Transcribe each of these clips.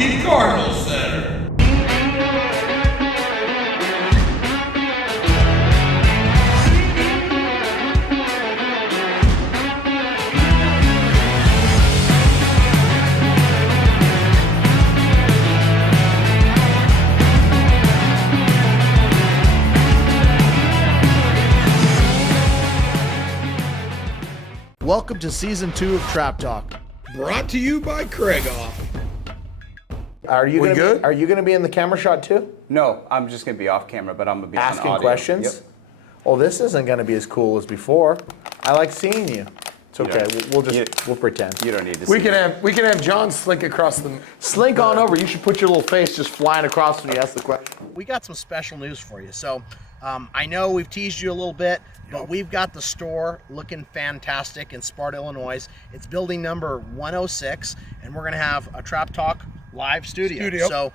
the Cardinal Center. Welcome to Season 2 of Trap Talk. Brought to you by Krieghoff. Are you We gonna good? Be, are you going to be in the camera shot too? No, I'm just going to be off camera, but I'm going to be on Asking audio. questions? Yep. Oh, this isn't going to be as cool as before. I like seeing you. It's okay. We'll pretend. You don't need to see We can me. have John slink across the. Slink on over. You should put your little face just flying across when you ask the question. We got some special news for you. So I know we've teased you a little bit, but we've got the store looking fantastic in Sparta, Illinois. It's building number 106, and we're going to have a Trap Talk live studio. So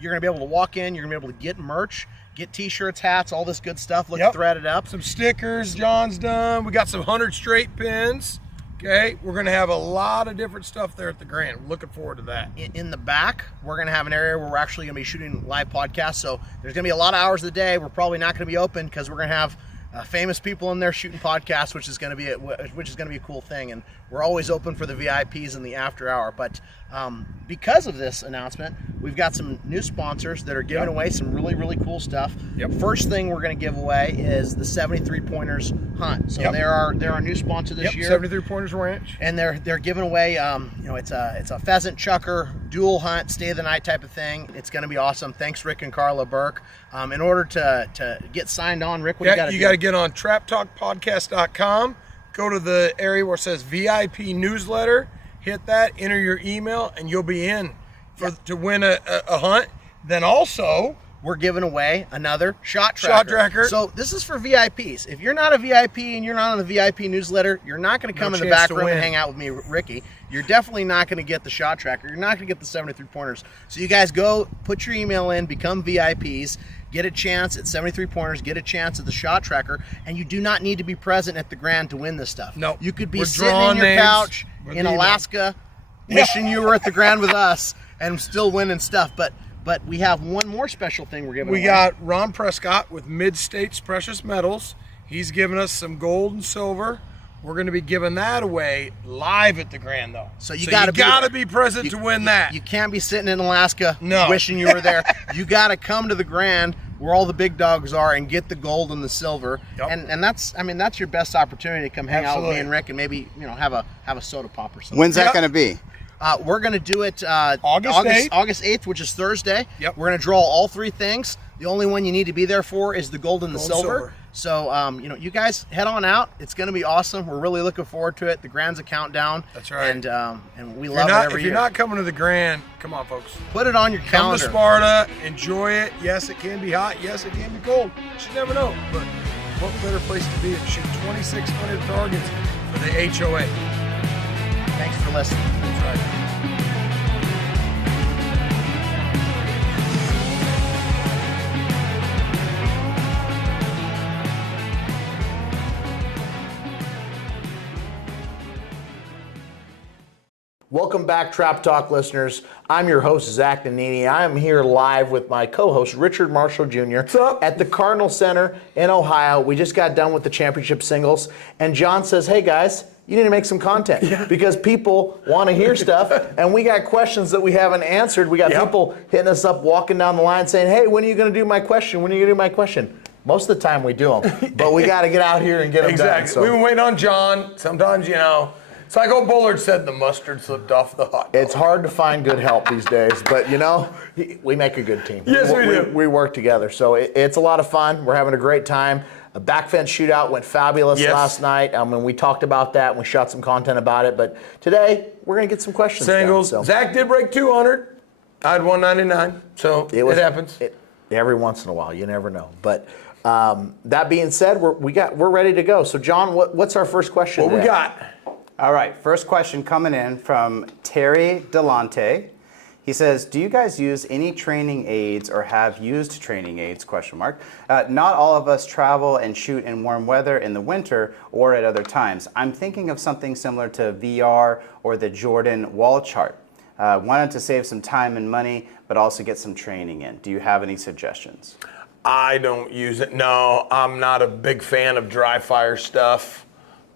you're going to be able to walk in. You're going to be able to get merch, get T-shirts, hats, all this good stuff. Look threaded up. Some stickers John's done. We got some 100 straight pins. Okay, we're going to have a lot of different stuff there at the Grand. Looking forward to that. In the back, we're going to have an area where we're actually going to be shooting live podcasts. So there's going to be a lot of hours of the day. We're probably not going to be open because we're going to have famous people in there shooting podcasts, which is going to be a cool thing. And we're always open for the VIPs in the after hour. But because of this announcement, we've got some new sponsors that are giving away some really, really cool stuff. First thing we're going to give away is the 73 Pointers Hunt. So they're our new sponsor this year. 73 Pointers Ranch. And they're giving away it's a pheasant Chukar dual hunt, stay of the night type of thing. It's going to be awesome. Thanks Rick and Carla Burke. In order to get signed on, Rick, what you got to do? You got to get on traptalkpodcast.com. Go to the area where it says VIP newsletter. Hit that, enter your email, and you'll be in to win a hunt. Then also, we're giving away another shot tracker. So this is for VIPs. If you're not a VIP and you're not on the VIP newsletter, you're not going to come in the back room and hang out with me, Ricky. You're definitely not going to get the shot tracker. You're not going to get the 73 pointers. So you guys go, put your email in, become VIPs, get a chance at 73 pointers, get a chance at the shot tracker, and you do not need to be present at the Grand to win this stuff. No. You could be sitting in your couch in Alaska, wishing you were at the Grand with us, and still winning stuff. But we have one more special thing we're giving away. We got Ron Prescott with Mid-States Precious Metals. He's giving us some gold and silver. We're going to be giving that away live at the Grand, though. So you got to be present to win that. You can't be sitting in Alaska wishing you were there. You got to come to the Grand where all the big dogs are and get the gold and the silver. And that's your best opportunity to come hang out with me and Rick and maybe have a soda pop or something. When's that going to be? We're going to do it August 8th, which is Thursday. We're going to draw all three things. The only one you need to be there for is the gold and the silver. So, you guys head on out. It's going to be awesome. We're really looking forward to it. The Grand's a countdown. That's right. And we love it every year. If you're not coming to the Grand, come on, folks. Put it on your calendar. Come to Sparta. Enjoy it. Yes, it can be hot. Yes, it can be cold. You never know. But what better place to be to shoot 2,600 targets for the HOA? Thanks for listening. That's right. Welcome back, Trap Talk listeners. I'm your host, Zach Nannini. I am here live with my co-host, Richard Marshall Jr. What's up? At the Cardinal Center in Ohio. We just got done with the championship singles, and John says, hey guys, you need to make some content because people want to hear stuff, and we got questions that we haven't answered. We got people hitting us up, walking down the line saying, hey, when are you going to do my question? When are you going to do my question? Most of the time we do them, but we got to get out here and get them done. So. We've been waiting on John. Sometimes, it's like old Bullard said, the mustard slipped off the hot dog. It's hard to find good help these days, but we make a good team. Yes, we do. We work together, so it's a lot of fun. We're having a great time. A back fence shootout went fabulous last night. And we talked about that and we shot some content about it. But today, we're going to get some questions. Singles. Done, so. Zach did break 200. I had 199. So it happens. Every once in a while, you never know. But that being said, we're ready to go. So John, what's our first question? What we got? All right, first question coming in from Terry Delante. He says, do you guys use any training aids or have used training aids, ? Not all of us travel and shoot in warm weather in the winter or at other times. I'm thinking of something similar to VR or the Jordan wall chart. wanted to save some time and money, but also get some training in. Do you have any suggestions? I don't use it. No, I'm not a big fan of dry fire stuff.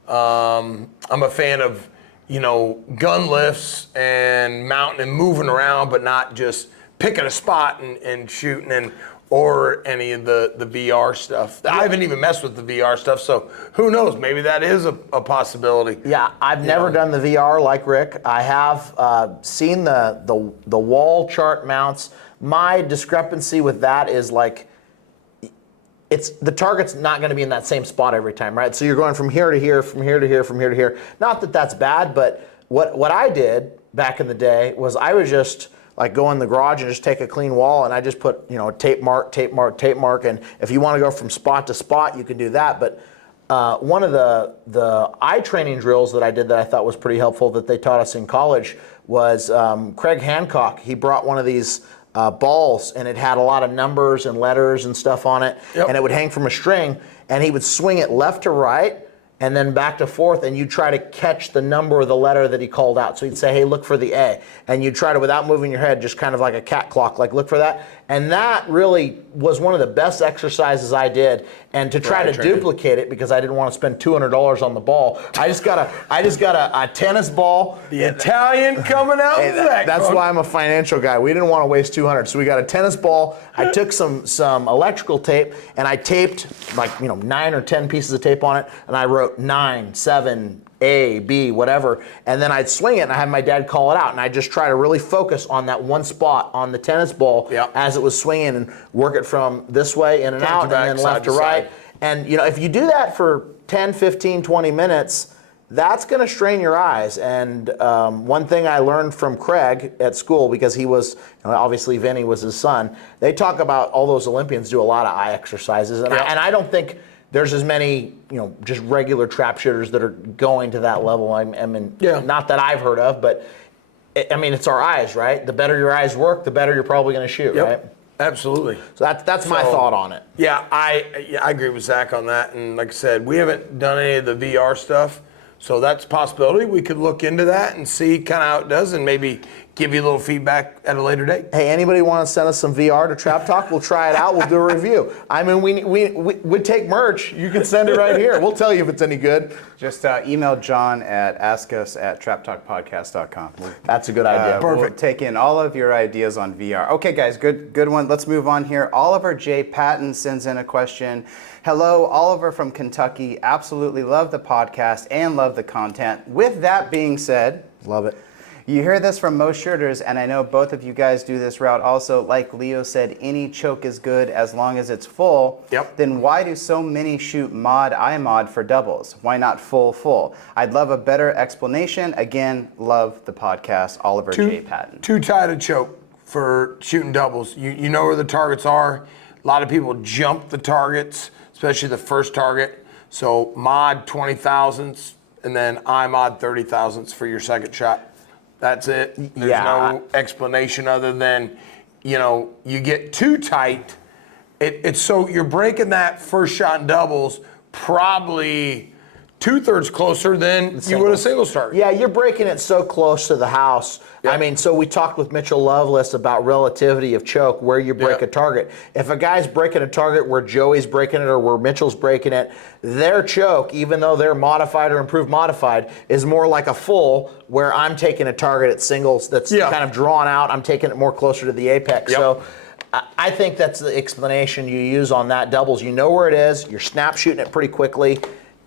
I'm a fan of, gun lifts and mounting and moving around, but not just picking a spot and shooting or any of the VR stuff. I haven't even messed with the VR stuff, so who knows? Maybe that is a possibility. Yeah, I've never done the VR like Rick. I have seen the wall chart mounts. My discrepancy with that is like, the target's not going to be in that same spot every time, right? So you're going from here to here, from here to here, from here to here. Not that that's bad, but what I did back in the day was I would just like go in the garage and just take a clean wall and I just put, tape mark, tape mark, tape mark. And if you want to go from spot to spot, you can do that. But one of the eye training drills that I did that I thought was pretty helpful that they taught us in college was Craig Hancock. He brought one of these balls and it had a lot of numbers and letters and stuff on it, and it would hang from a string, and he would swing it left to right and then back to forth, and you'd try to catch the number or the letter that he called out. So he'd say, hey, look for the A, and you'd try to, without moving your head, just kind of like a cat clock, like look for that. And that really was one of the best exercises I did. And to try to duplicate it, because I didn't want to spend $200 on the ball, I just got a tennis ball. The Italian coming out. That's why I'm a financial guy. We didn't want to waste $200, so we got a tennis ball. I took some electrical tape and I taped like 9 or 10 pieces of tape on it, and I wrote 9, 7, A, B, whatever, and then I'd swing it and I had my dad call it out, and I'd just try to really focus on that one spot on the tennis ball as it was swinging and work it from this way in and out and then left to right. And if you do that for 10, 15, 20 minutes, that's going to strain your eyes. And one thing I learned from Craig at school, because he was, obviously Vinny was his son, they talk about all those Olympians do a lot of eye exercises, and I don't think there's as many, just regular trap shooters that are going to that level. I mean, not that I've heard of, but it's our eyes, right? The better your eyes work, the better you're probably going to shoot, right? Absolutely. So that's my thought on it. Yeah, I agree with Zach on that. And like I said, we haven't done any of the VR stuff, so that's a possibility. We could look into that and see kind of how it does, and maybe give you a little feedback at a later date. Hey, anybody want to send us some VR to Trap Talk? We'll try it out. We'll do a review. I mean, we take merch. You can send it right here. We'll tell you if it's any good. Just email John at askus@traptalkpodcast.com. That's a good idea. Perfect. We'll take in all of your ideas on VR. Okay, guys, good one. Let's move on here. Oliver J. Patton sends in a question. Hello, Oliver from Kentucky. Absolutely love the podcast and love the content. With that being said, love it. You hear this from most shooters, and I know both of you guys do this route also. Like Leo said, any choke is good as long as it's full. Then why do so many shoot mod, iMod for doubles? Why not full? I'd love a better explanation. Again, love the podcast. Oliver J. Patton. Too tight a choke for shooting doubles. You know where the targets are. A lot of people jump the targets, especially the first target. So mod 20 thousandths and then iMod 30 thousandths for your second shot. That's it. There's no explanation other than, you get too tight. It's so you're breaking that first shot in doubles probably 2/3 closer than you would a single target. Yeah, you're breaking it so close to the house. I mean, so we talked with Mitchell Lovelace about relativity of choke, where you break a target. If a guy's breaking a target where Joey's breaking it or where Mitchell's breaking it, their choke, even though they're modified or improved modified, is more like a full, where I'm taking a target at singles that's kind of drawn out. I'm taking it more closer to the apex. So I think that's the explanation you use on that doubles. You know where it is. You're snap shooting it pretty quickly.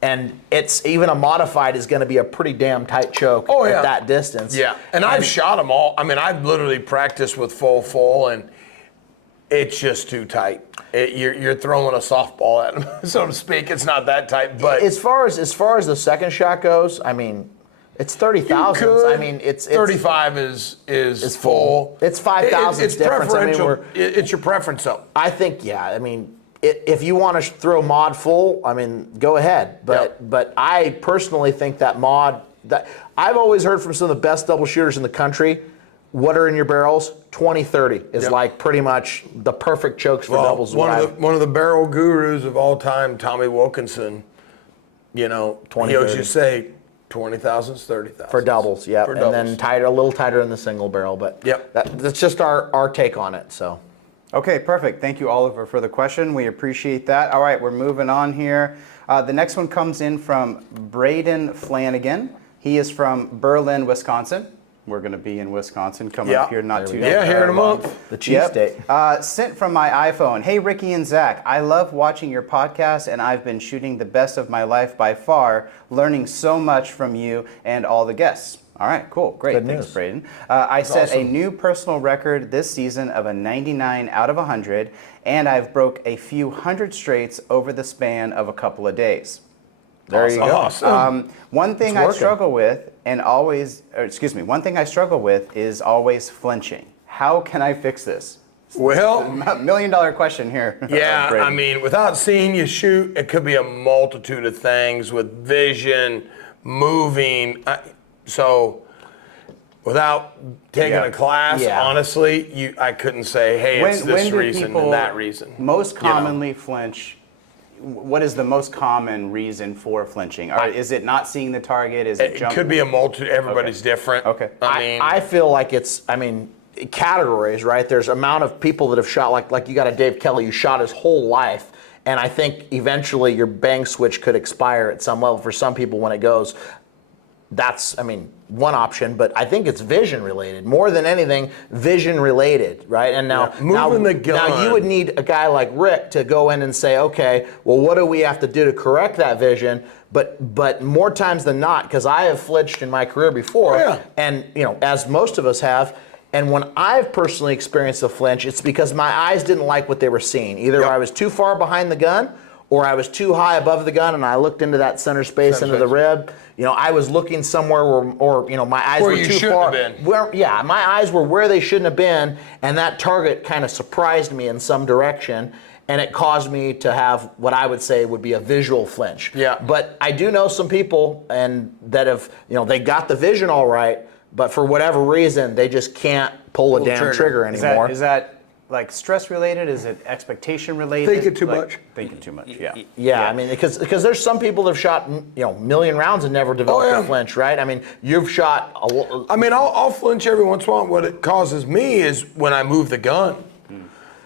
And it's even a modified is going to be a pretty damn tight choke at that distance. Yeah, and I've shot them all. I mean, I've literally practiced with full, and it's just too tight. You're throwing a softball at them, so to speak. It's not that tight, but as far as the second shot goes, I mean, it's 30 thousandths. I mean, it's 35 is full. It's 5 thousandths difference. Preferential. It's your preference, though. I think, I mean. If you want to throw mod full, I mean, go ahead. But I personally think that mod, that I've always heard from some of the best double shooters in the country, what are in your barrels? 20-30 is like pretty much the perfect chokes for doubles. One of the barrel gurus of all time, Tommy Wilkinson, he always just say, 20,000s, 30,000 for doubles. Yeah, For and then doubles. tighter, a little tighter in the single barrel. But Yep. that's just our take on it. So. Okay, perfect. Thank you, Oliver, for the question. We appreciate that. All right, we're moving on here. The next one comes in from Braden Flanagan. He is from Berlin, Wisconsin. We're going to be in Wisconsin coming up here not too long. Yeah, here in a month. The cheese state. Sent from my iPhone. Hey, Ricky and Zach. I love watching your podcast, and I've been shooting the best of my life by far, learning so much from you and all the guests. All right, cool. Great. Good Thanks, news. Braden. I set a awesome. new personal record this season of a 99 out of 100, and I've broke a few hundred straights over the span of a couple of days. There you go. Awesome. One thing I struggle with one thing I struggle with is always flinching. How can I fix this? Well, $1 million question here. yeah, Braden. I mean, without seeing you shoot, it could be a multitude of things with vision, moving. So without taking Yeah. a class, Yeah. honestly, I couldn't say, hey, it's this do reason people and that reason. most you know? commonly flinch? What is the most common reason for flinching? Or is it not seeing the target? Is it It jump? could be a multitude. Everybody's different. Okay. I mean, I feel like it's, categories, right? There's amount of people that have shot, like you got a Dave Kelly, who shot his whole life. And I think eventually your bang switch could expire at some level for some people when it goes. That's, one option, but I think it's vision related. More than anything, vision related, right? And now, moving the gun. now you would need a guy like Rick to go in and say, okay, well, what do we have to do to correct that vision? But more times than not, because I have flinched in my career before, and as most of us have, and when I've personally experienced a flinch, it's because my eyes didn't like what they were seeing. Either I was too far behind the gun, or I was too high above the gun and I looked into that center space into the rib. I was looking somewhere where, my eyes Where were you too shouldn't far. have been. My eyes were where they shouldn't have been, and that target kind of surprised me in some direction, and it caused me to have what I would say would be a visual flinch. Yeah. But I do know some people that have, they got the vision all right, but for whatever reason, they just can't pull a damn trigger anymore. Is that like stress related? Is it expectation related? Thinking too much. Thinking too much. Yeah. Yeah, because there's some people that have shot million rounds and never developed Oh, yeah. a flinch, right? You've shot I'll flinch every once in a while. What it causes me is when I move the gun.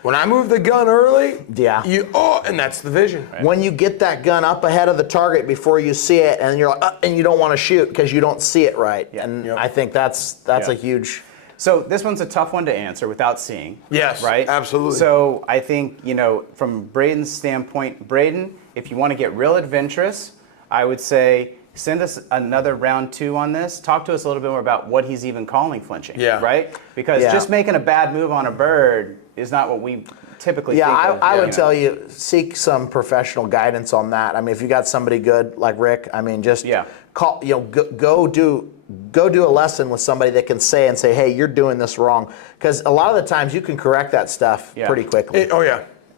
When I move the gun early, and that's the vision. when you get that gun up ahead of the target before you see it, and you're like, and you don't want to shoot because you don't see it right. Yeah. And I think that's a huge. So this one's a tough one to answer without seeing. Yes, right? absolutely. So I think, from Braden's standpoint, Braden, if you want to get real adventurous, I would say send us another round 2 on this. Talk to us a little bit more about what he's even calling flinching. Yeah. Right? Because just making a bad move on a bird is not what we typically think of. I would tell you, seek some professional guidance on that. If you got somebody good like Rick, just call, go do a lesson with somebody that can say, hey, you're doing this wrong. Because a lot of the times you can correct that stuff pretty quickly.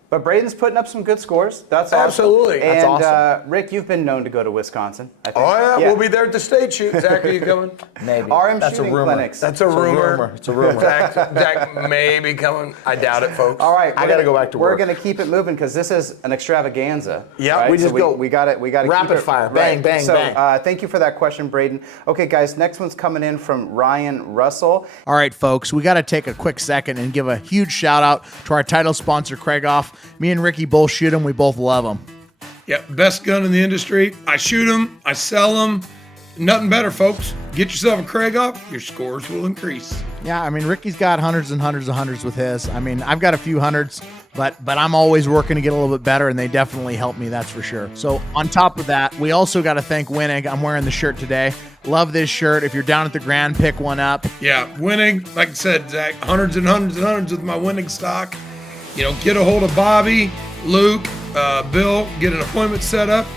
But Braden's putting up some good scores. That's awesome. Absolutely. And That's awesome. Rick, you've been known to go to Wisconsin, I think. Oh, yeah, we'll be there at the state shoot. Zach, are you coming? Maybe. RM That's shooting a rumor. clinics. That's a rumor. It's a rumor. Zach may be coming. I doubt it, folks. All right, I got to go back to work. We're going to keep it moving because this is an extravaganza. Yeah, right? we just go We got it. We got to rapid fire. Bang, bang, so, bang. thank you for that question, Braden. Okay, guys, next one's coming in from Ryan Russell. All right, folks, we got to take a quick second and give a huge shout out to our title sponsor, Krieghoff. Me and Ricky both shoot them. We both love them. Yeah, best gun in the industry. I shoot them. I sell them. Nothing better, folks. Get yourself a Krieghoff. Your scores will increase. Yeah, Ricky's got hundreds and hundreds of hundreds with his. I've got a few hundreds, but I'm always working to get a little bit better, and they definitely help me, that's for sure. So on top of that, we also got to thank Wenig. I'm wearing the shirt today. Love this shirt. If you're down at the Grand, pick one up. Yeah, Wenig, like I said, Zach, hundreds and hundreds and hundreds with my Wenig stock. Get a hold of Bobby, Luke, Bill, get an appointment set up.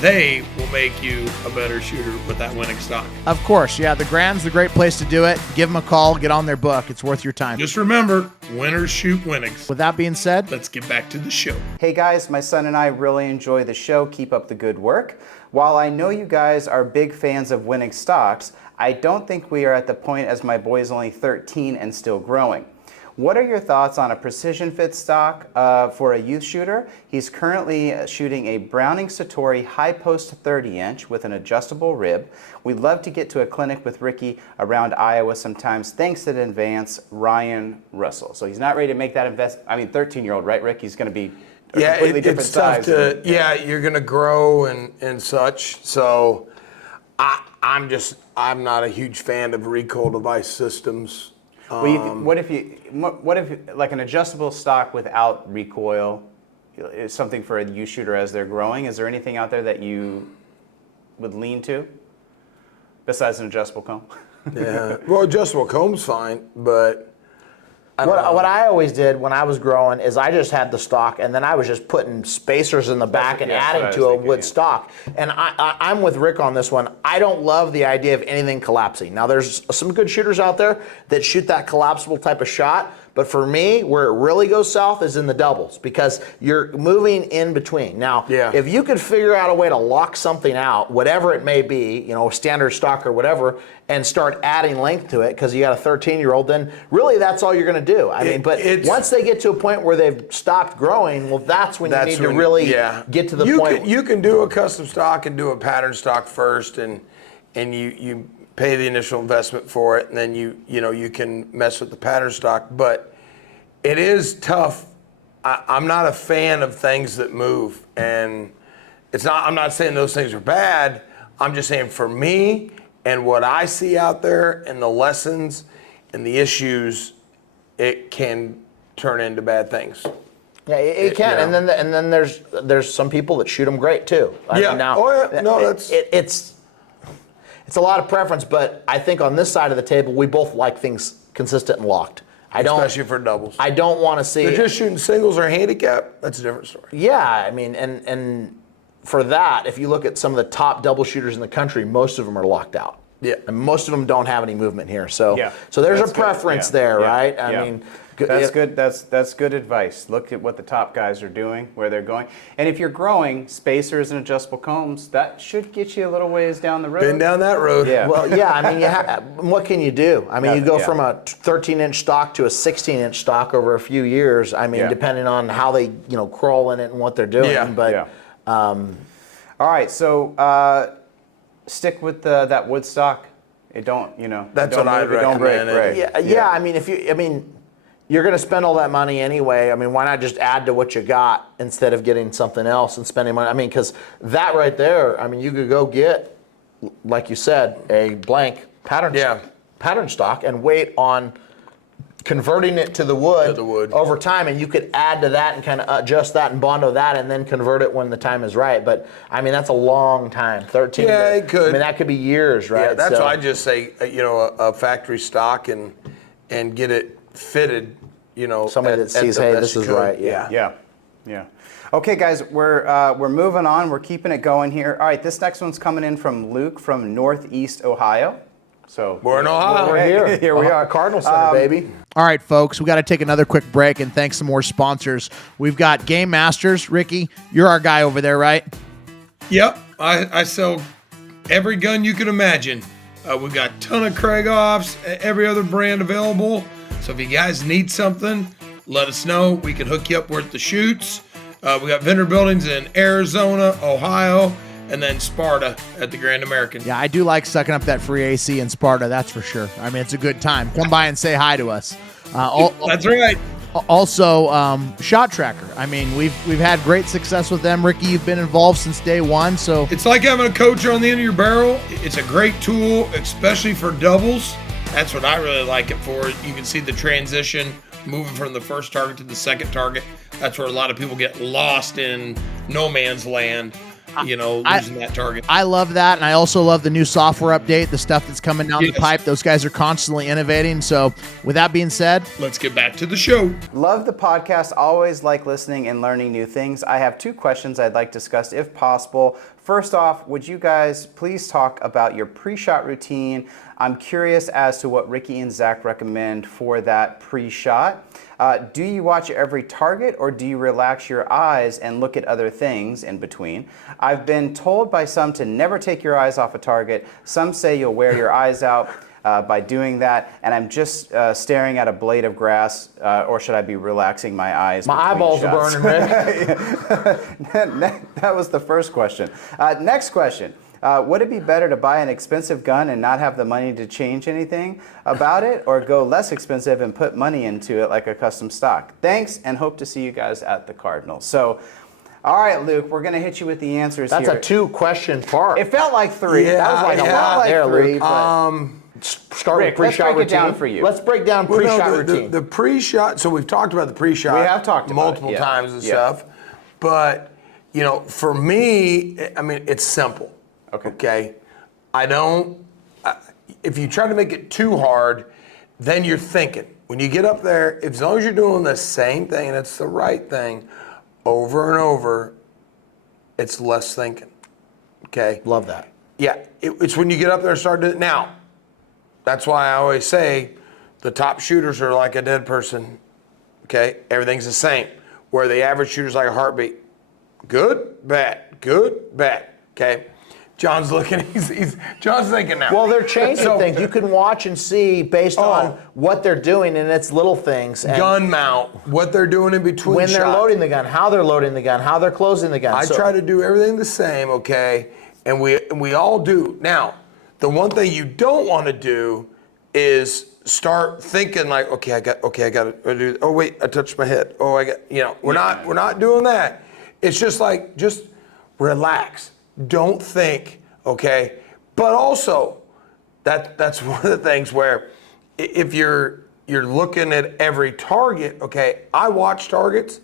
They will make you a better shooter with that Wenig stock. Of course, yeah, the Grand's the great place to do it. Give them a call, get on their book. It's worth your time. Just remember, winners shoot Wenigs. With that being said, Let's get back to the show. Hey guys, my son and I really enjoy the show. Keep up the good work. While I know you guys are big fans of Wenig stocks, I don't think we are at the point as my boy is only 13 and still growing. What are your thoughts on a precision fit stock for a youth shooter? He's currently shooting a Browning Satori high post 30-inch with an adjustable rib. We'd love to get to a clinic with Ricky around Iowa sometimes. Thanks in advance, Ryan Russell. So he's not ready to make that investment. I mean, 13-year-old, right, Rick? He's going to be a completely different it's tough size. you're going to grow and such. So I'm not a huge fan of recoil device systems. What if like an adjustable stock without recoil is something for a youth shooter as they're growing? Is there anything out there that you would lean to besides an adjustable comb? Yeah. Well, adjustable comb's fine, but What I always did when I was growing is I just had the stock, and then I was just putting spacers in the back and adding to a wood stock. And I'm with Rick on this one. I don't love the idea of anything collapsing. Now, there's some good shooters out there that shoot that collapsible type of shot, but for me, where it really goes south is in the doubles because you're moving in between. Now, if you could figure out a way to lock something out, whatever it may be, you know, standard stock or whatever, and start adding length to it because you got a 13-year-old, then really that's all you're going to do. I mean, but once they get to a point where they've stopped growing, well, that's when you need to really get to the point. You can do a custom stock and do a pattern stock first, and you pay the initial investment for it, and then you can mess with the pattern stock. But it is tough. I'm not a fan of things that move, and I'm not saying those things are bad. I'm just saying for me and what I see out there and the lessons and the issues, it can turn into bad things. Yeah, it can, and then there's some people that shoot them great too. It's a lot of preference, but I think on this side of the table, we both like things consistent and locked. Especially for doubles. I don't want to see. If you're just shooting singles or handicap, that's a different story. Yeah, I mean, and for that, if you look at some of the top double shooters in the country, most of them are locked out. Yeah, and most of them don't have any movement here. So there's a preference there, right? I mean. That's good. That's good advice. Look at what the top guys are doing, where they're going. And if you're growing, spacers and adjustable combs, that should get you a little ways down the road. Been down that road. Yeah. Well, yeah. I mean, what can you do? I mean, you go from a 13-inch stock to a 16-inch stock over a few years. I mean, depending on how they crawl in it and what they're doing. Yeah. But all right. So stick with that wood stock. It don't. That's what I'd recommend. Yeah. I mean, you're going to spend all that money anyway. I mean, why not just add to what you got instead of getting something else and spending money? I mean, because that right there, I mean, you could go get, like you said, a blank pattern stock and wait on converting it to the wood over time, and you could add to that and kind of adjust that and bondo that and then convert it when the time is right. But, I mean, that's a long time, 13 years. Yeah, it could. I mean, that could be years, right? Yeah, that's why I just say, a factory stock and get it fitted. Somebody that sees, hey, this is right. Yeah. Okay, guys, we're moving on. We're keeping it going here. All right, this next one's coming in from Luke from Northeast Ohio. So we're in Ohio. We're here. Here we are, Cardinal Center, baby. All right, folks, we got to take another quick break and thank some more sponsors. We've got Game Masters. Ricky, you're our guy over there, right? Yep, I sell every gun you can imagine. We've got a ton of Krieghoffs, every other brand available. So if you guys need something, let us know. We can hook you up with the shoots. We got vendor buildings in Arizona, Ohio, and then Sparta at the Grand American. Yeah, I do like sucking up that free AC in Sparta, that's for sure. I mean, it's a good time. Come by and say hi to us. That's right. Also, Shot Tracker. I mean, we've had great success with them. Ricky, you've been involved since day one, so it's like having a coacher on the end of your barrel. It's a great tool, especially for doubles. That's what I really like it for. You can see the transition moving from the first target to the second target. That's where a lot of people get lost in no man's land, losing that target. I love that, and I also love the new software update, the stuff that's coming down the pipe. Those guys are constantly innovating. So with that being said, let's get back to the show. Love the podcast. Always like listening and learning new things. I have 2 questions I'd like to discuss if possible. First off, would you guys please talk about your pre-shot routine? I'm curious as to what Ricky and Zach recommend for that pre-shot. Do you watch every target, or do you relax your eyes and look at other things in between? I've been told by some to never take your eyes off a target. Some say you'll wear your eyes out. by doing that, and I'm just staring at a blade of grass, or should I be relaxing my eyes? My eyeballs are burning, Rick. That was the first question. Next question. Would it be better to buy an expensive gun and not have the money to change anything about it, or go less expensive and put money into it like a custom stock? Thanks, and hope to see you guys at the Cardinal. So, all right, Luke, we're going to hit you with the answers That's here. a 2-question part. It felt like 3. Yeah, That was like yeah. a lot like There, 3. Luke. But Start Rick, with let's pre-shot break it routine. down for you. Let's break down Well, no, pre-shot the- routine. The pre-shot, so we've talked about the pre-shot. We have talked about it, multiple yeah. times and Yeah. stuff. But, you know, for me, I mean, it's simple. Okay. I don't, if you try to make it too hard, then you're thinking. When you get up there, as long as you're doing the same thing and it's the right thing over and over, it's less thinking. Okay? Love that. Yeah, it's when you get up there and start doing it. Now, that's why I always say the top shooters are like a dead person. Okay? Everything's the same. Where the average shooter's like a heartbeat. Good, bad, good, bad. Okay? John's looking, John's thinking now. Well, they're changing So, things. You can watch and see based on what they're doing, and it's little things. And gun mount, what they're doing in between when they're shots. loading the gun, how they're loading the gun, how they're closing the gun. I try to do everything the same, okay? And we all do. Now, the one thing you don't want to do is start thinking like, I got to do. Oh wait, I touched my head. Oh, we're not doing that. It's just like relax. Don't think, okay? But also, that's one of the things where if you're looking at every target, okay? I watch targets,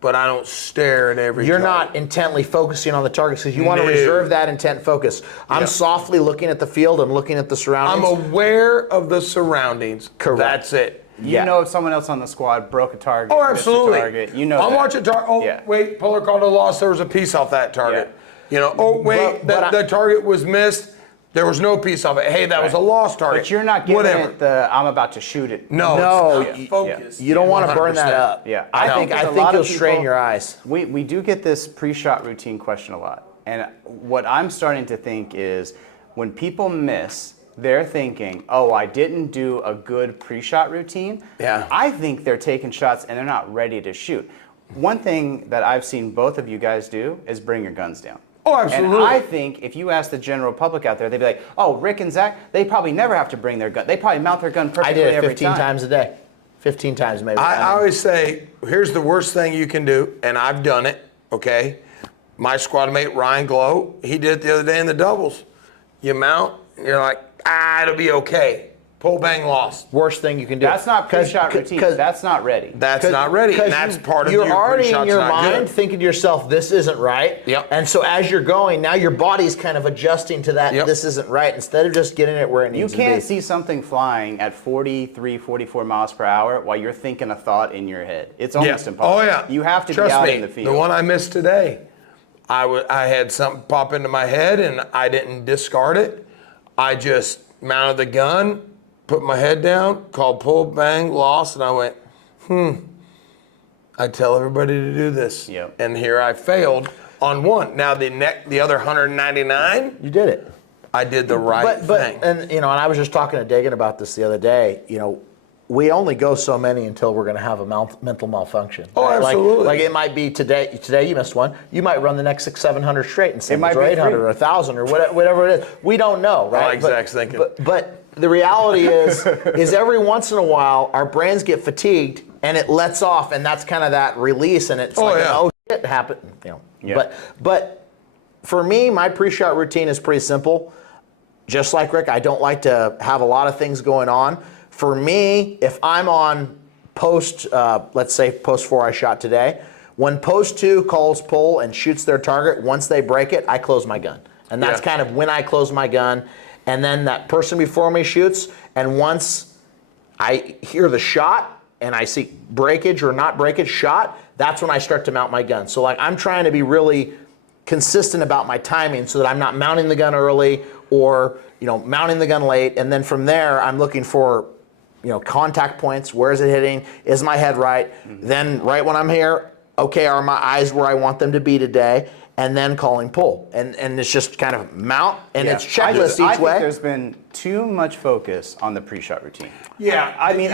but I don't stare at every You're target. not intently focusing on the targets because you want to No. reserve that intent focus. I'm softly looking at the field and looking at the I'm surroundings. aware of the surroundings. Correct. That's it. you know if someone else on the squad broke a target, Oh, missed a absolutely. target. You know I'm that. watching target. Oh, Yeah. wait, Polar called a loss. There was a piece off that target. Yeah. You know, oh, wait, But the target was missed. There was no piece of it. Hey, that was a lost target. But you're not giving Whatever. it the I'm about to shoot it. No, No, it's not focused. You don't want to burn that 100%. up. Yeah, I think there's a lot you'll of strain people- your eyes. We do get this pre-shot routine question a lot, and what I'm starting to think is when people miss, they're thinking, "Oh, I didn't do a good pre-shot routine." Yeah. I think they're taking shots and they're not ready to shoot. One thing that I've seen both of you guys do is bring your guns down. Oh, absolutely. And I think if you ask the general public out there, they'd be like, "Oh, Rick and Zach, they probably never have to bring their gun. They probably mount their gun I perfectly did it every 15 time." times a day. 15 times maybe. I always say, here's the worst thing you can do, and I've done it, okay? My squad mate, Ryan Glow, he did it the other day in the doubles. You mount, you're like, it'll be okay. Pull, bang, lost. Worst thing you can do. That's not pre-shot routine. 'cause- That's not ready. That's not ready, and that's part of your You're already in pre-shot's your not mind good. thinking to yourself, this isn't right. Yep. And so as you're going, now your body's kind of adjusting to that, Yep. this isn't right, instead of just getting it where it You needs to be. can't see something flying at 43, 44 miles per hour while you're thinking a thought in your head. It's almost impossible. Oh yeah. You have to Trust be out me, in the field. The one I missed today, I had something pop into my head and I didn't discard it. I just mounted the gun, put my head down, called pull, bang, lost, and I went, I tell everybody to do this. Yep. And here I failed on one. Now the other 199, You did it. I did the right thing. And and I was just talking to Dagan about this the other day. We only go so many until we're going to have a mental malfunction. Oh, right? absolutely. Like it might be today. Today you missed one. You might run the next 600, 700 straight and singles, might or be 800 three. or 1,000 or whatever it is. We don't know, right? like Zach's thinking. But the reality is every once in a while our brains get fatigued and it lets off, and that's kind of that release, and it's shit happened. Yeah. But for me, my pre-shot routine is pretty simple. Just like Rick, I don't like to have a lot of things going on. For me, if I'm on post, let's say post 4 I shot today, when post 2 calls pull and shoots their target, once they break it, I close my gun. And that's kind of when I close my gun. And then that person before me shoots, and once I hear the shot and I see breakage or not breakage shot, that's when I start to mount my gun. So like I'm trying to be really consistent about my timing so that I'm not mounting the gun early or mounting the gun late. And then from there, I'm looking for contact points. Where is it hitting? Is my head right? Then right when I'm here, okay, are my eyes where I want them to be today? and then calling pull. And it's just kind of mount, and it's checklist I each way. think there's been too much focus on the pre-shot routine. Yeah, I mean,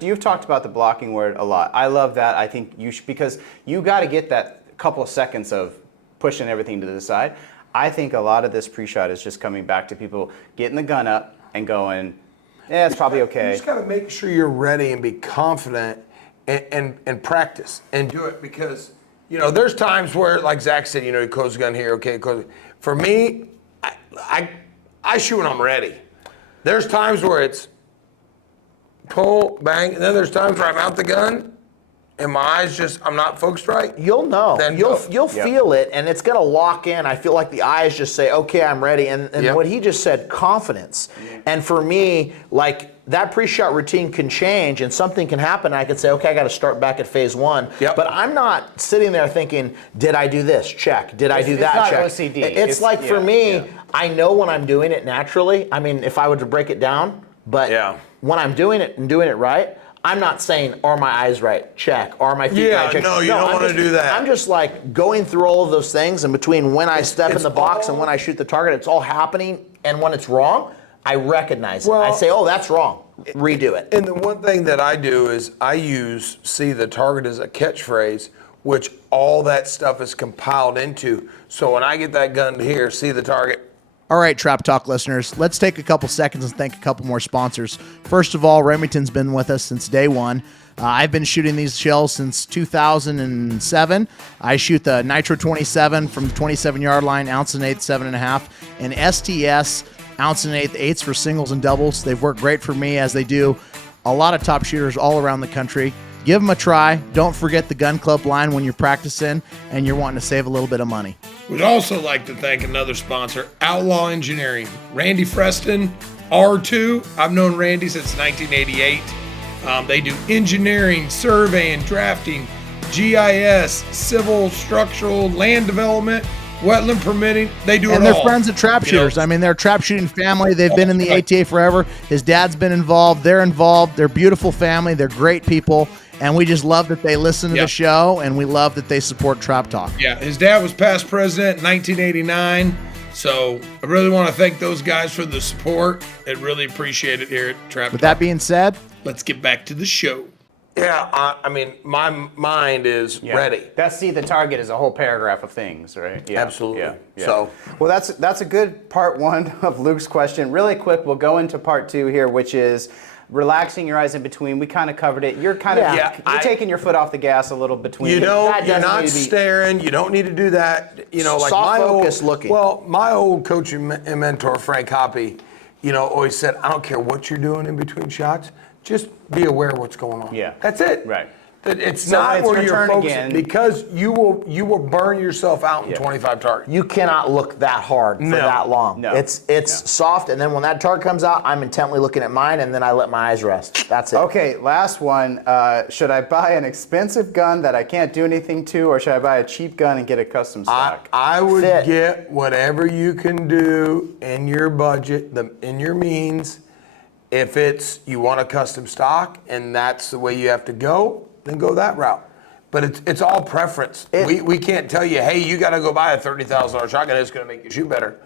you've talked about the blocking word a lot. I love that. I think you should, because you got to get that couple of seconds of pushing everything to the side. I think a lot of this pre-shot is just coming back to people getting the gun up and going, yeah, it's probably okay. You just got to make sure you're ready and be confident and practice and do it, because, you know, there's times where, like Zach said, you know, he closes the gun here, okay, close. For me, I shoot when I'm ready. There's times where it's pull, bang, and then there's times where I mount the gun and my eyes just, I'm not focused right. You'll know. Then You'll feel it, and it's going to lock in. I feel like the eyes just say, okay, I'm ready. And what he just said, confidence. And for me, like, that pre-shot routine can change, and something can happen. And I can say, okay, I got to start back at phase one. Yep. But I'm not sitting there thinking, did I do this? Check. Did I do that? Check. It's not OCD. It's like, for me, I know when I'm doing it naturally. I mean, if I were to break it down, but when I'm doing it and doing it right, I'm not saying, are my eyes right? Check. Are my feet right? Check. No, you don't want to do that. I'm just like going through all of those things, and between when I step in the box and when I shoot the target, it's all happening. And when it's wrong, I recognize it. I say, oh, that's wrong. Redo it. And the one thing that I do is I use see the target as a catchphrase, which all that stuff is compiled into. So when I get that gun here, see the target. All right, Trap Talk listeners, let's take a couple seconds and thank a couple more sponsors. First of all, Remington's been with us since day one. I've been shooting these shells since 2007. I shoot the Nitro 27 from the 27-yard line, ounce and eighth, 7.5, and STS, ounce and eighth, eighths for singles and doubles. They've worked great for me, as they do a lot of top shooters all around the country. Give them a try. Don't forget the Gun Club line when you're practicing and you're wanting to save a little bit of money. We'd also like to thank another sponsor, Outlaw Engineering. Randy Freston, R2. I've known Randy since 1988. They do engineering, surveying, drafting, GIS, civil, structural, land development, wetland permitting. They do it all. And they're friends of trap shooters. I mean, they're a trap shooting family. They've been in the ATA forever. His dad's been involved. They're involved. They're a beautiful family. They're great people. And we just love that they listen to the show, and we love that they support Trap Talk. Yeah, his dad was past president in 1989. So I really want to thank those guys for the support. I really appreciate it here at Trap Talk. With that being said, let's get back to the show. Yeah, I mean, my mind is ready. That's see the target is a whole paragraph of things, right? Yeah, absolutely. Yeah. So, well, that's a good part one of Luke's question. Really quick, we'll go into part two here, which is relaxing your eyes in between. We kind of covered it. You're kind of you're taking your foot off the gas a little between. You're not staring. You don't need to do that. You know, like soft focus looking. Well, my old coach and mentor Frank Hoppy, you know, always said, I don't care what you're doing in between shots. Just be aware of what's going on. Yeah. That's it. Right. It's not where you're focusing, because you will burn yourself out in 25 targets. You cannot look that hard for that long. No. It's soft, and then when that target comes out, I'm intently looking at mine, and then I let my eyes rest. That's it. Okay, last one. Should I buy an expensive gun that I can't do anything to, or should I buy a cheap gun and get a custom stock? I would get whatever you can do in your budget, in your means. If it's you want a custom stock and that's the way you have to go, then go that route. But it's all preference. We can't tell you, hey, you got to go buy a $30,000 shotgun. It's going to make you shoot better.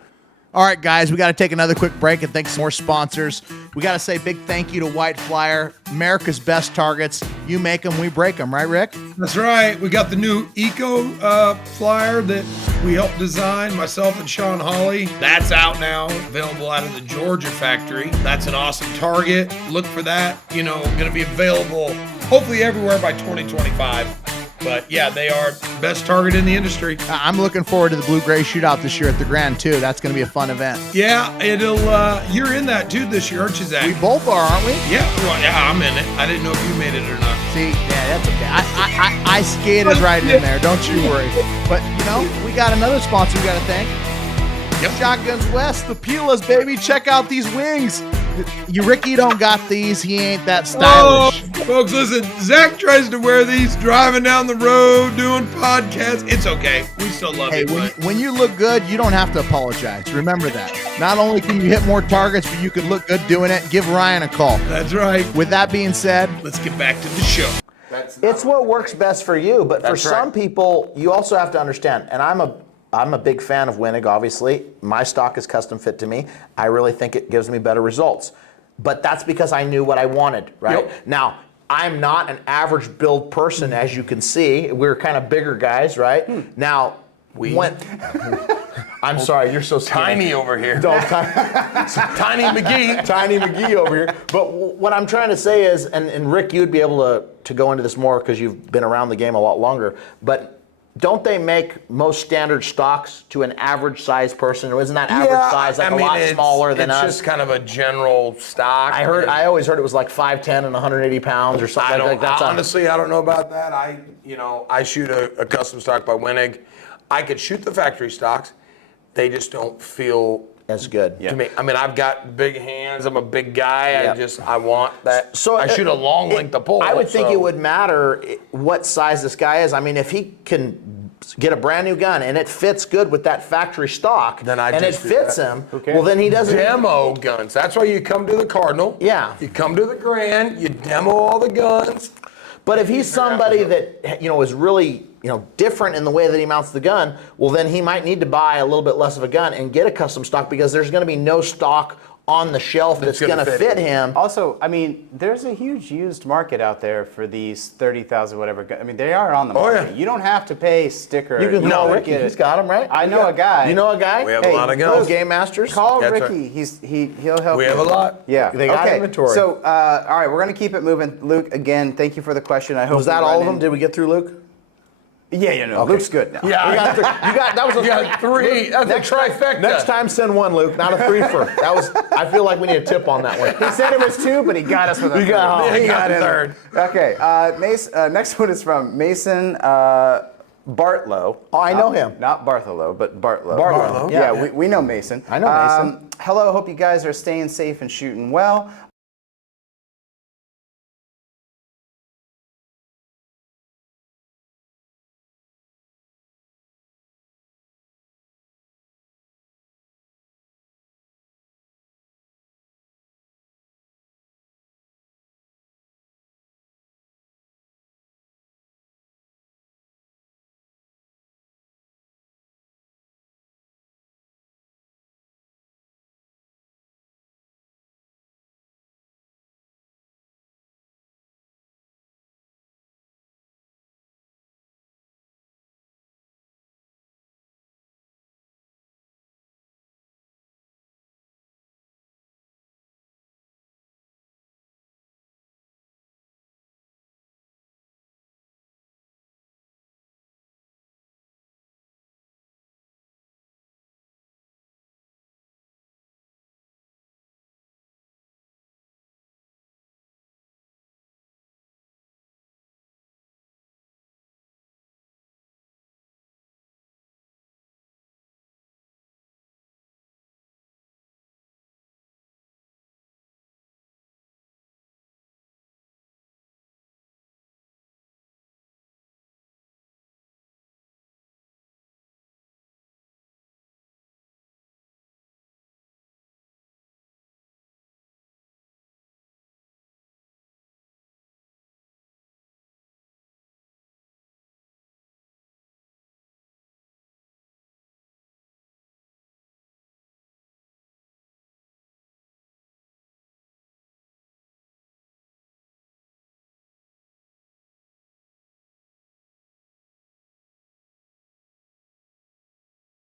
all right, guys, we got to take another quick break and thank some more sponsors. We got to say big thank you to White Flyer, America's best targets. You make them, we break them, right, Rick? That's right. We got the new Eco flyer that we helped design, myself and Sean Hawley. That's out now, available out of the Georgia factory. That's an awesome target. Look for that. You know, going to be available hopefully everywhere by 2025. But yeah, they are best target in the industry. I'm looking forward to the Blue-Gray Shootout this year at the Grand, too. That's going to be a fun event. Yeah, it'll. You're in that, too, this year, aren't you, Zach? We both are, aren't we? Yeah, well, yeah, I'm in it. I didn't know if you made it or not. See, yeah, that's okay. I skated right in there. Don't you worry. But, you know, we got another sponsor we got to thank. Yep. Shotguns West, the Pillas, baby. Check out these wings. Ricky don't got these. He ain't that stylish. Oh, folks, listen. Zach tries to wear these driving down the road, doing podcasts. It's okay. We still love Hey, it. when you look good, you don't have to apologize. Remember that. Not only can you hit more targets, but you can look good doing it. Give Ryan a call. That's right. With that being said, Let's get back to the show. It's what works best for you, but for That's some right. people, you also have to understand, and I'm a big fan of Wenig, obviously. My stock is custom fit to me. I really think it gives me better results. But that's because I knew what I wanted, right? Yep. Now, I'm not an average build person, as you can see. We're kind of bigger guys, right? Now, I'm sorry, you're so skinny. Tiny over here. Tiny McGee over here. But what I'm trying to say is, and Rick, you'd be able to go into this more because you've been around the game a lot longer, but don't they make most standard stocks to an average size person? Or isn't that average size like a lot smaller than us? It's just kind of a general stock. I always heard it was like 5'10" and 180 pounds or something like that. Honestly, I don't know about that. I shoot a custom stock by Wenig. I could shoot the factory stocks. They just don't feel as good to me. I mean, I've got big hands. I'm a big guy. Yep. I want that. So I shoot a long length of pole. I would think it would matter what size this guy is. I mean, if he can get a brand new gun and it fits good with that factory stock, Then it fits him, well, then he doesn't. Demo guns. That's why you come to the Cardinal. Yeah. You come to the Grand. You demo all the guns. But if he's somebody that is really different in the way that he mounts the gun, well, then he might need to buy a little bit less of a gun and get a custom stock because there's going to be no stock on the shelf that's going to fit him. Also, I mean, there's a huge used market out there for these 30,000 whatever. I mean, they are on the market. Yeah. You don't have to pay sticker. You can call Ricky. He's got them, right? I know a guy. You know a guy? We have a lot of guns. Game masters. Call That's Ricky. right. He'll help. We you. have a lot. Yeah. They got inventory. So, all right, we're gonna keep it moving. Luke, again, thank you for the question. I hope Was that we all run of them? in- Did we get through Luke? Yeah, no. Luke's good now. Yeah. That was You got three. That's a trifecta. Next time, send one, Luke, not a threefer. I feel like we need a tip on that one. He said it was two, but he got us with a third. He got in third. there. Okay, next one is from Mason Bartlow. Oh, I know him. Not Bartholow, but Bartlow. Bartlow. Yeah, Yeah. we know Mason. I know Mason. Hello, hope you guys are staying safe and shooting well.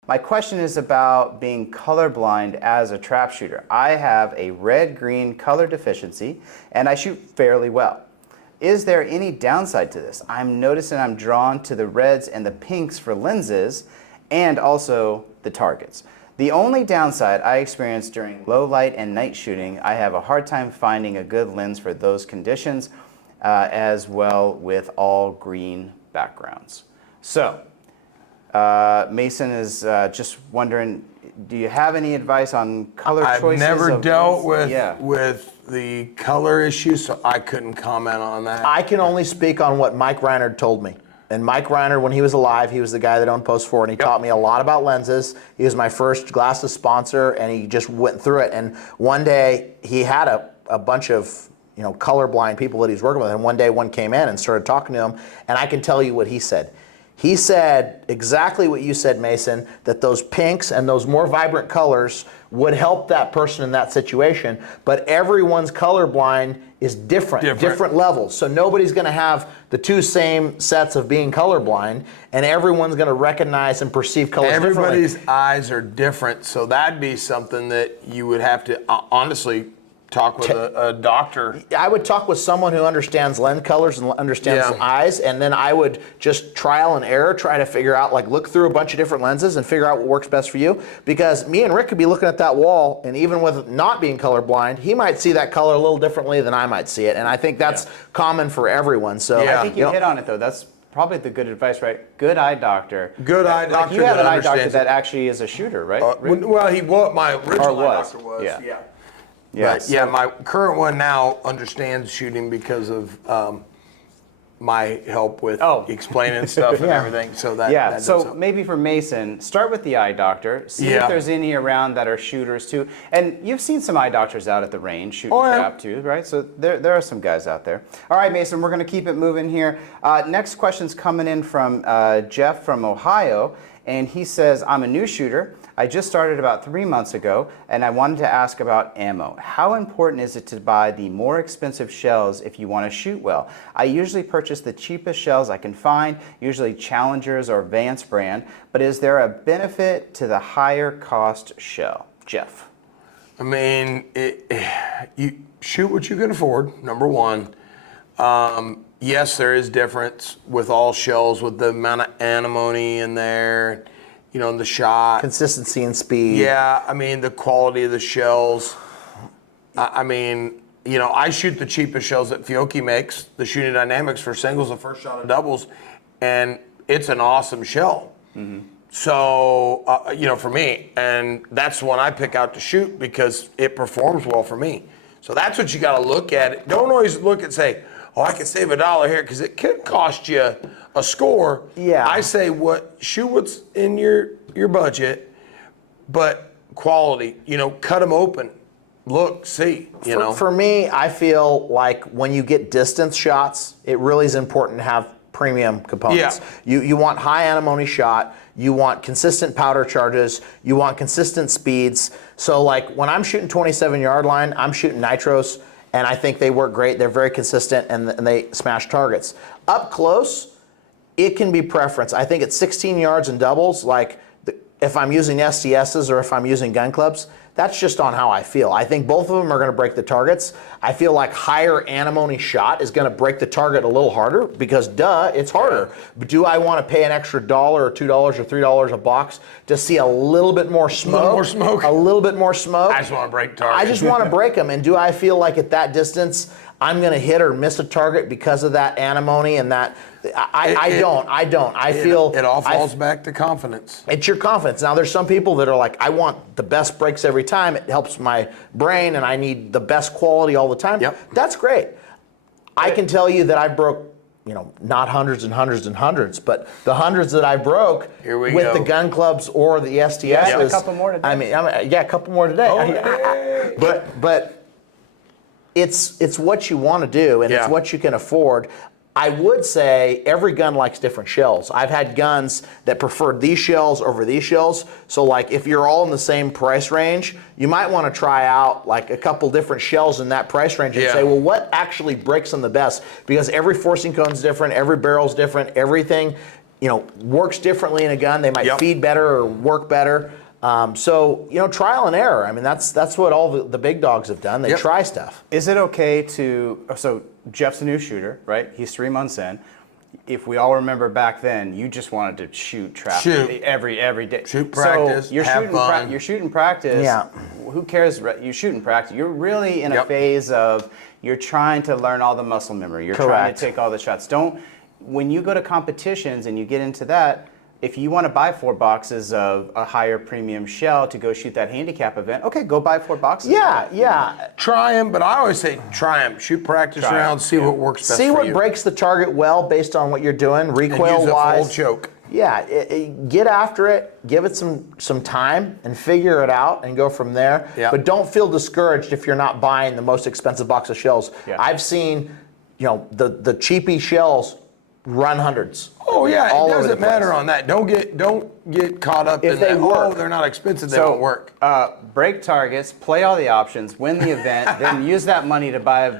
My question is about being colorblind as a trap shooter. I have a red-green color deficiency and I shoot fairly well. Is there any downside to this? I'm noticing I'm drawn to the reds and the pinks for lenses and also the targets. The only downside I experience during low light and night shooting, I have a hard time finding a good lens for those conditions, as well with all green backgrounds. So, Mason is just wondering, do you have any advice on color choices? I've never of dealt lenses? with the color issue, so I couldn't comment on that. I can only speak on what Mike Reinhardt told me. And Mike Reinhardt, when he was alive, he was the guy that owned Post 4, and he taught me a lot about lenses. He was my first glasses sponsor, and he just went through it. And one day, he had a bunch of colorblind people that he's working with. And one day one came in and started talking to him, and I can tell you what he said. He said exactly what you said, Mason, that those pinks and those more vibrant colors would help that person in that situation, but everyone's colorblind is different levels. So nobody's going to have the two same sets of being colorblind, and everyone's going to recognize and perceive colors Everybody's differently. eyes are different, so that'd be something that you would have to honestly talk with a doctor. I would talk with someone who understands lens colors and understands eyes, and then I would just trial and error, try to figure out, like, look through a bunch of different lenses and figure out what works best for you. Because me and Rick could be looking at that wall, and even with not being colorblind, he might see that color a little differently than I might see it. And I think that's common for everyone. So I think you hit on it, though. That's probably the good advice, right? Good eye doctor. Good eye doctor. You have an eye doctor it. that actually is a shooter, right? My original eye doctor was. Yeah. But my current one now understands shooting because of my help with explaining stuff and everything. So that so maybe for Mason, start with the eye doctor. See if there's any around that are shooters too. And you've seen some eye doctors out at the range shooting trap too, right? So there are some guys out there. All right, Mason, we're going to keep it moving here. Next question's coming in from Jeff from Ohio, and he says, I'm a new shooter. I just started about 3 months ago, and I wanted to ask about ammo. How important is it to buy the more expensive shells if you want to shoot well? I usually purchase the cheapest shells I can find, usually Challengers or Vance brand, but is there a benefit to the higher cost shell? Jeff. I mean, you shoot what you can afford, number one. Yes, there is difference with all shells with the amount of antimony in there, in the shot. Consistency and speed. Yeah, I mean, the quality of the shells. I shoot the cheapest shells that Fiocchi makes, the Shooting Dynamics for singles and first shot of doubles, and it's an awesome shell. Mm-hmm. So, for me, and that's the one I pick out to shoot because it performs well for me. So that's what you got to look at. Don't always look and say, I can save $1 here, because it could cost you a score. Yeah. I say shoot what's in your budget, but quality. Cut them open, look, see. For me, I feel like when you get distance shots, it really is important to have premium components. Yeah. You want high antimony shot. You want consistent powder charges. You want consistent speeds. So like when I'm shooting 27-yard line, I'm shooting nitros. And I think they work great. They're very consistent, and they smash targets. Up close, it can be preference. I think at 16 yards and doubles, if I'm using STSs or if I'm using gun clubs, that's just on how I feel. I think both of them are going to break the targets. I feel like higher antimony shot is going to break the target a little harder because, it's harder. But do I want to pay an extra $1 or $2 or $3 a box to see a little bit more smoke? A little bit more smoke. I just want to break targets. I just want to break them. And do I feel like at that distance I'm going to hit or miss a target because of that antimony and that? I don't. I feel it all falls back to confidence. It's your confidence. Now, there's some people that are like, I want the best breaks every time. It helps my brain, and I need the best quality all the time. Yep. That's great. I can tell you that I broke, not hundreds and hundreds and hundreds, but the hundreds that I broke with the gun clubs or the STSs. A couple more today. A couple more today. But it's what you want to do, and it's what you can afford. I would say every gun likes different shells. I've had guns that preferred these shells over these shells. So like if you're all in the same price range, you might want to try out like a couple different shells in that price range and say, well, what actually breaks them the best? Because every forcing cone's different, every barrel's different, everything, works differently in a gun. They might feed better or work better. Trial and error. I mean, that's what all the big dogs have done. They try stuff. Is it okay so Jeff's a new shooter, right? He's 3 months in. If we all remember back then, you just wanted to shoot trap every day. Shoot practice, so you're have shooting fun. You're shooting practice. Yeah. Who cares? You shooting practice. You're really in a phase of you're trying to learn all the muscle memory. You're trying to take all the shots. When you go to competitions and you get into that, if you want to buy 4 boxes of a higher premium shell to go shoot that handicap event, okay, go buy 4 boxes. Yeah. Try them, but I always say try them. Shoot practice rounds, see what works best for you. See what breaks the target well based on what you're doing, recoil-wise. And use a full choke. Yeah, get after it, give it some time and figure it out and go from there. Yeah. But don't feel discouraged if you're not buying the most expensive box of shells. Yeah. I've seen, the cheapy shells run hundreds. Oh yeah, all it over the doesn't matter place. on that. Don't get caught up If in they that. work. Oh, they're not expensive. They don't work. Break targets, play all the options, win the event, then use that money to buy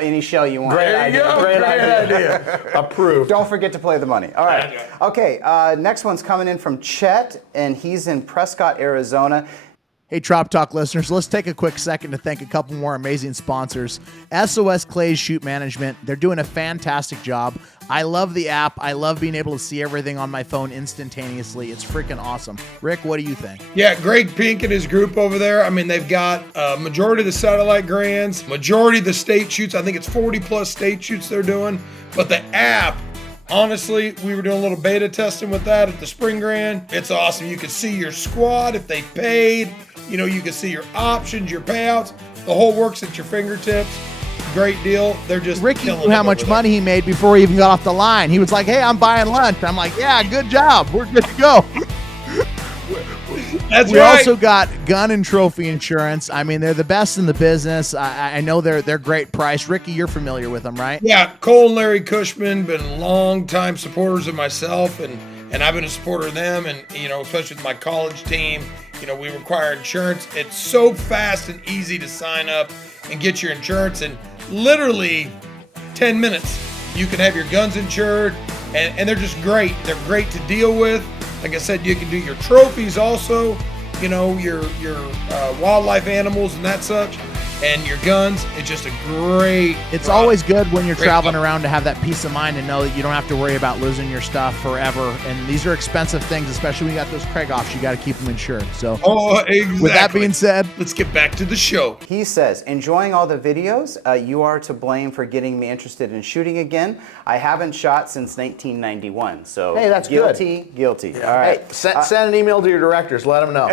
any shell you want. There you go. Great idea. Approved. Don't forget to play the money. All right. Okay, next one's coming in from Chet, and he's in Prescott, Arizona. Hey, Trop Talk listeners, let's take a quick second to thank a couple more amazing sponsors. SOS Clays Shoot Management. They're doing a fantastic job. I love the app. I love being able to see everything on my phone instantaneously. It's freaking awesome. Rick, what do you think? Yeah, Greg Pink and his group over there. I mean, they've got majority of the satellite grands, majority of the state shoots. I think it's 40 plus state shoots they're doing. But the app, honestly, we were doing a little beta testing with that at the Spring Grand. It's awesome. You can see your squad if they paid. You can see your options, your payouts. The whole works at your fingertips. Great deal. They're just Ricky killing knew how it much over money he made before he even got off the line. He was like, hey, I'm buying lunch. I'm like, yeah, good job. We're good to go. there. That's We right. also got gun and trophy insurance. I mean, they're the best in the business. I know they're great price. Ricky, you're familiar with them, right? Yeah, Cole and Larry Cushman been long-time supporters of myself, and I've been a supporter of them, and especially with my college team. We require insurance. It's so fast and easy to sign up and get your insurance in literally 10 minutes. You can have your guns insured, and they're just great. They're great to deal with. Like I said, you can do your trophies also, your wildlife animals and that such, and your guns. It's just a great It's product. always good when you're Great traveling product. around to have that peace of mind and know that you don't have to worry about losing your stuff forever. And these are expensive things, especially when you got those Krieghoffs. You got to keep them insured. So Oh, exactly. with that being said, let's get back to the show. He says, enjoying all the videos. You are to blame for getting me interested in shooting again. I haven't shot since 1991. So Hey, that's guilty. All right. Hey, send an email to your directors. Let them know.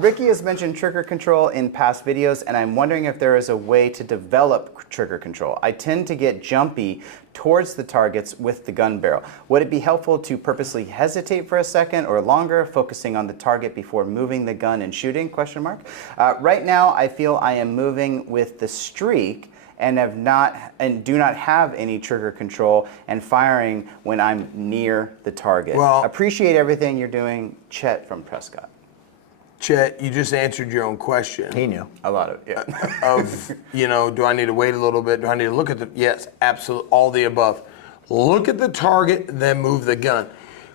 Ricky has mentioned trigger control in past videos, and I'm wondering if there is a way to develop trigger control. I tend to get jumpy towards the targets with the gun barrel. Would it be helpful to purposely hesitate for a second or longer, focusing on the target before moving the gun and shooting? ? Right now, I feel I am moving with the streak and do not have any trigger control and firing when I'm near the target. Well, appreciate everything you're doing, Chet from Prescott. Chet, you just answered your own question. He knew. A lot of yeah. Do I need to wait a little bit? Do I need to look at the, yes, absolutely, all the above. Look at the target, then move the gun.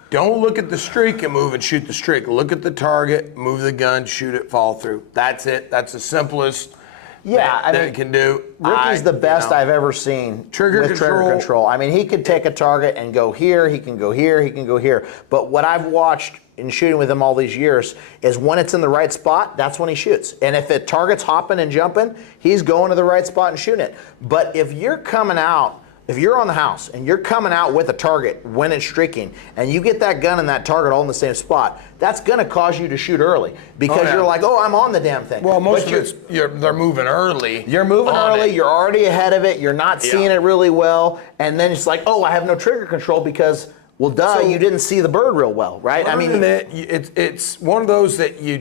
Don't look at the streak and move and shoot the streak. Look at the target, move the gun, shoot it, fall through. That's it. That's the simplest that it can do. Ricky's the best I've ever seen Trigger with trigger control. control. I mean, he could take a target and go here, he can go here, he can go here. But what I've watched in shooting with him all these years is when it's in the right spot, that's when he shoots. And if the target's hopping and jumping, he's going to the right spot and shooting it. But if you're coming out, if you're on the house and you're coming out with a target when it's streaking and you get that gun and that target all in the same spot, that's going to cause you to shoot early because you're like, oh, I'm on the damn thing. Well, most But of it's, they're moving early. you're moving on early, it. you're already ahead of it, you're not seeing it really well, and then it's like, oh, I have no trigger control because, well, duh, So- you didn't see the bird real well, right? I mean, it's one of those that you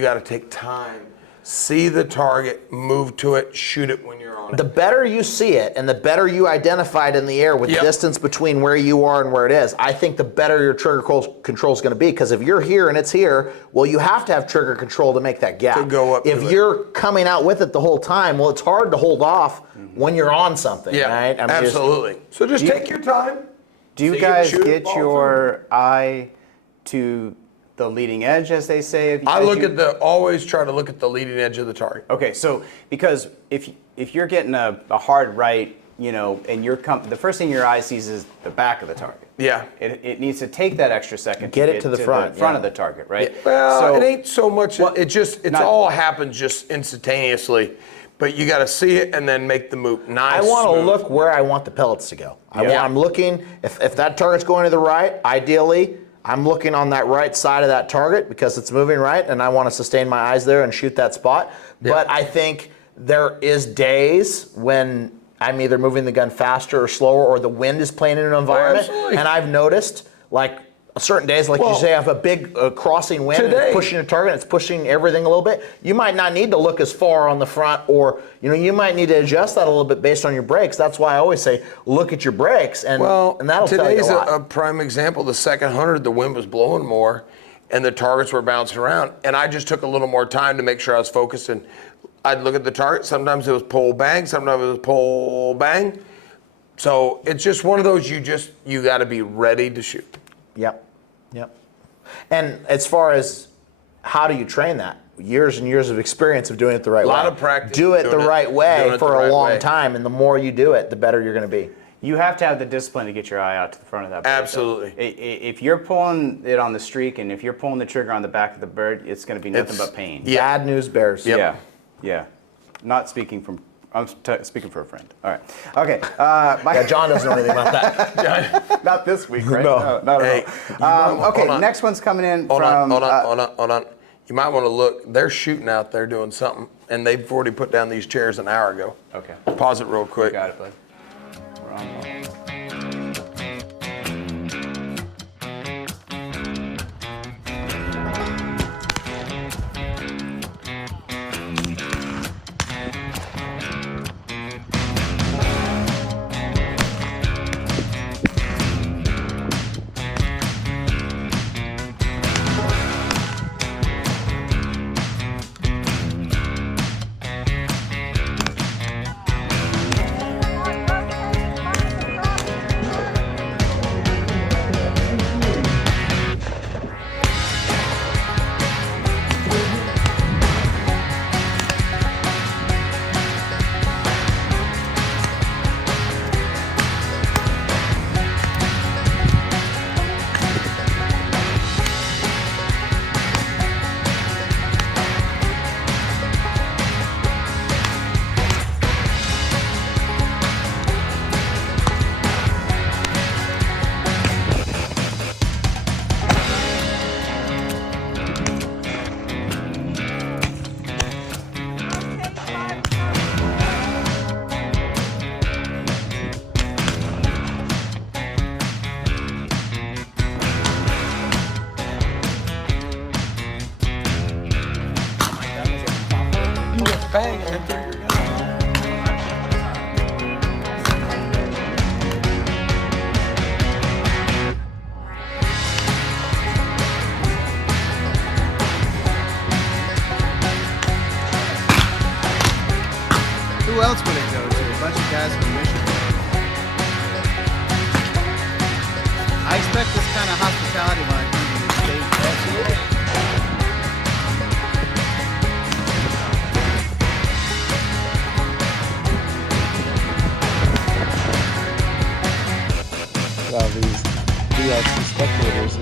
got to take time, see the target, move to it, shoot it when you're on it. the better you see it and the better you identify it in the air with Yep. distance between where you are and where it is, I think the better your trigger control is going to be. Because if you're here and it's here, well, you have to have trigger control to make that gap. To go up If to it. you're coming out with it the whole time, well, it's hard to hold off when you're on something, Yeah, right? I mean, absolutely. So just take your time. Do you See it, guys shoot it, get fall your eye to the leading edge, as they say? I look at always try to look at the leading edge of the target. Okay, so because if you're getting a hard right, and the first thing your eye sees is the back of the target. Yeah. It needs to take that extra second Get to it to the front, front yeah. of the target, right? Well, so it ain't so much. It not- all happens just instantaneously, but you got to see it and then make the move. Nice. I want to smooth. look where I want the pellets to go. Yeah. I'm looking, if that target's going to the right, ideally, I'm looking on that right side of that target because it's moving right, and I want to sustain my eyes there and shoot that spot. Yeah. But I think there is days when I'm either moving the gun faster or slower, or the wind is playing in an environment. absolutely. And I've noticed, like certain days, like you say, have a big crossing wind and it's pushing a target, it's pushing everything a little bit. You might not need to look as far on the front, or you might need to adjust that a little bit based on your brakes. That's why I always say look at your brakes, and that'll tell you a lot. Today's a prime example. The second 100, the wind was blowing more, and the targets were bouncing around, and I just took a little more time to make sure I was focused. And I'd look at the target. Sometimes it was pole bang, sometimes it was pole bang. So it's just one of those. You got to be ready to shoot. Yep. And as far as how do you train that? Years and years of experience of doing it the right way. A lot of practice. Do it the right way for a long time, and the more you do it, the better you're going to be. You have to have the discipline to get your eye out to the front of that bird. Absolutely. If you're pulling it on the streak, and if you're pulling the trigger on the back of the bird, it's going to be nothing but pain. Bad news bears. Yeah. Not speaking from. I'm speaking for a friend. All right. Okay. John doesn't know anything about that. Not this week, right? No. Not at all. Okay, next one's coming in from... Hold on. You might want to look. They're shooting out there doing something, and they've already put down these chairs an hour ago. Okay. Pause it real quick. You got it, bud. We're on one. Bang, and through your gun. Who else would it go to? A bunch of guys from Michigan. I expect this kind of hospitality when I come to the state. Absolutely. Wow, these VIP spectators.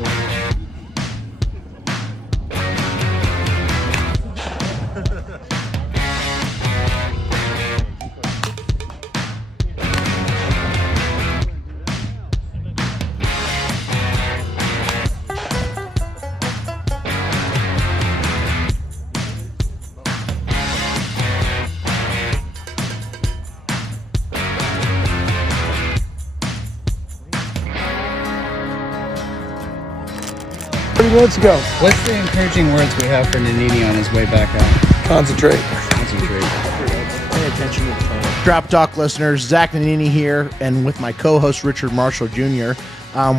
Let's go. What's the encouraging words we have for Nanini on his way back out? Concentrate. Concentrate. Pay attention to the phone. Drop Talk listeners, Zach Nanini here, and with my co-host Richard Marshall Jr.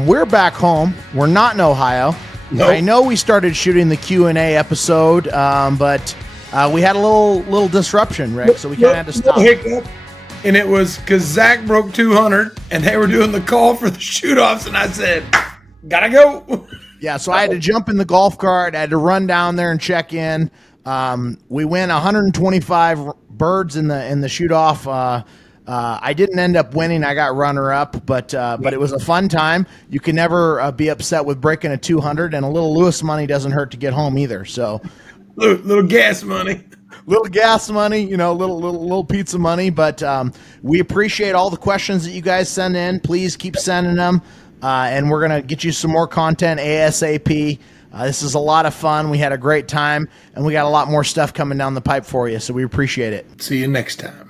We're back home. We're not in Ohio. Nope. I know we started shooting the Q&A episode, but we had a little disruption, Rick, so we kind of had to stop. Hiccup. And it was because Zach broke 200, and they were doing the call for the shoot-offs, and I said, gotta go. Yeah, so I had to jump in the golf cart. I had to run down there and check in. We win 125 birds in the shoot off. I didn't end up winning. I got runner up, but it was a fun time. You can never be upset with breaking a 200, and a little Lewis money doesn't hurt to get home either. So Little gas money. little gas money, little pizza money. But we appreciate all the questions that you guys send in. Please keep sending them. And we're going to get you some more content ASAP. This is a lot of fun. We had a great time, and we got a lot more stuff coming down the pipe for you, so we appreciate it. See you next time.